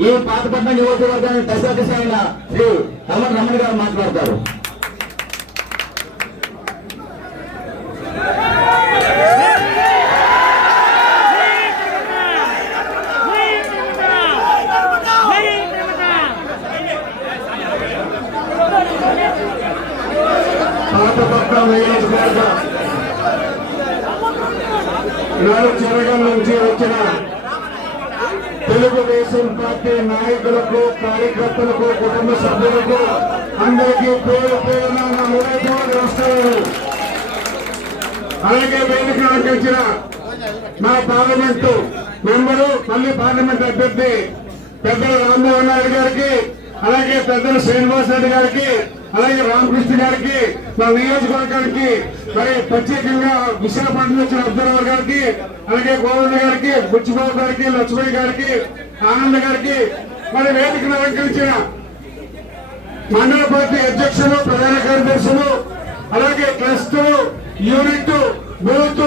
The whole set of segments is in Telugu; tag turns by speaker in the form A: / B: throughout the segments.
A: ఈ పాతపట్నం నియోజకవర్గానికి దశ అయిన శ్రీ తమ్మడి రమణ గారు మాట్లాడతారు.
B: పాతపట్నం నియోజకవర్గ. నాలుగు చిరగం నుంచి వచ్చిన తెలుగుదేశం పార్టీ నాయకులకు కార్యకర్తలకు కుటుంబ సభ్యులకు అందరికీ పేరు పేరు నా నమస్కారాలు అలాగే వేదిక అలంకరించిన మా పార్లమెంటు మెంబరు మళ్ళీ పార్లమెంట్ అభ్యర్థి పెద్దలు రామ్మోహన్ రెడ్డి గారికి అలాగే పెద్దలు శ్రీనివాస్ రెడ్డి గారికి అలాగే రామకృష్ణ గారికి మా నియోజకవర్గానికి మరి ప్రత్యేకంగా విశాఖపట్నం వచ్చిన అబ్జర్వర్ గారికి అలాగే గోవింద గారికి బుచ్చిబాబు గారికి లక్ష్మణ్ గారికి ఆనంద్ గారికి మరి వేదికను అలంకరించిన మండల పార్టీ అధ్యక్షులు ప్రధాన కార్యదర్శులు అలాగే ట్రస్ట్ యూనిట్ బూత్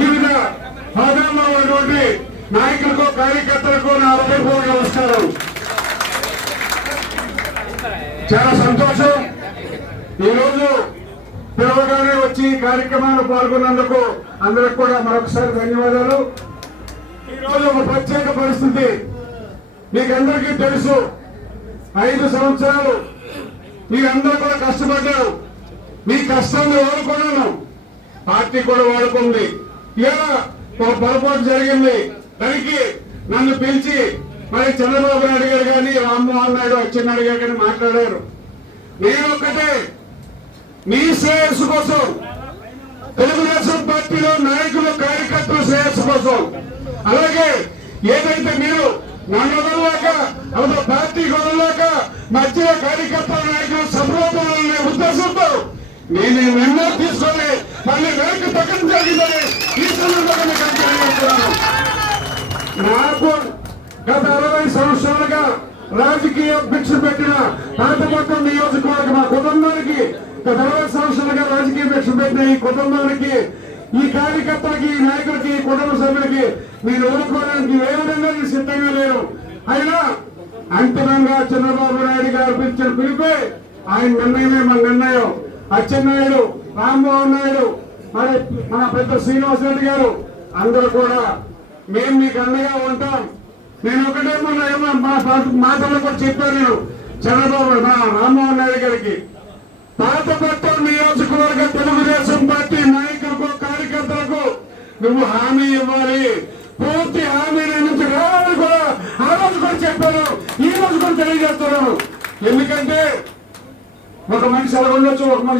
B: వివిధ హోదాల్లో ఉన్నటువంటి నాయకులకు కార్యకర్తలకు నా హృదయపూర్వక నమస్కారం. చాలా సంతోషం. ఈరోజు పిలవగానే వచ్చి ఈ కార్యక్రమాలు పాల్గొన్నందుకు అందరికి కూడా మరొకసారి ధన్యవాదాలు. ఈరోజు ఒక ప్రత్యేక పరిస్థితి. మీకందరికీ తెలుసు ఐదు సంవత్సరాలు మీరందరూ కూడా కష్టపడ్డారు. మీ కష్టాన్ని వాడుకున్నాను పార్టీ కూడా వాడుకుంది. ఇలా ఒక పొరపాటు జరిగింది. దానికి నన్ను పిలిచి మరి చంద్రబాబు నాయుడు గారు కానీ రామ్మోహన్ నాయుడు అచ్చెన్నాయుడు గారు కానీ మాట్లాడారు. నేను ఒక్కటే మీ శ్రేయస్సు కోసం తెలుగుదేశం పార్టీలో నాయకులు కార్యకర్తల శ్రేయస్సు కోసం. అలాగే ఏదైతే మీరు నన్ను వదలలేక అవతల పార్టీ వదలలేక మధ్యలో కార్యకర్తల నాయకులు సంప్రదాయాలనే ఉద్దేశంతో నేను నిర్ణయం తీసుకొని మళ్ళీ వెనక్కి తగ్గడం జరిగిందని ఈ సందర్భంగా తెలియజేస్తున్నాను. నాకు గత అరవై సంవత్సరాలుగా రాజకీయ భిక్ష పెట్టిన పాతపట్నం నియోజకవర్గ మా గత అరవై సంవత్సరాలుగా రాజకీయ భిక్ష పెట్టిన ఈ కుటుంబానికి ఈ కార్యకర్తలకి ఈ నాయకులకి ఈ కుటుంబ సభ్యులకి మీరు ఎదుర్కోవడానికి ఏ విధంగా నేను సిద్ధంగా లేరు? అయినా అంతిమంగా చంద్రబాబు నాయుడు గారు పిలిచిన పిలిపే ఆయన నిర్ణయమే మన నిర్ణయం. అచ్చెన్నాయుడు రామ్మోహన్ నాయుడు మరి మన పెద్ద శ్రీనివాస రెడ్డి గారు అందరూ కూడా మేము మీకు అండగా ఉంటాం. నేను ఒకటే మొన్న ఏమో మా పా- మాటల్లో కూడా చెప్పాను నేను. చంద్రబాబు మా రామ్మోహన్ నాయుడు గారికి పాతపట్నం నియోజకవర్గ తెలుగుదేశం పార్టీ నాయకులకు కార్యకర్తలకు నువ్వు హామీ ఇవ్వాలి. పూర్తి హామీ నుంచి రావాలని కూడా. ఆ రోజు కూడా చెప్పాను. ఈ రోజు కూడా తెలియజేస్తున్నాను ఎందుకంటే ఒక మనిషి అలా ఉండొచ్చు ఒక మనిషి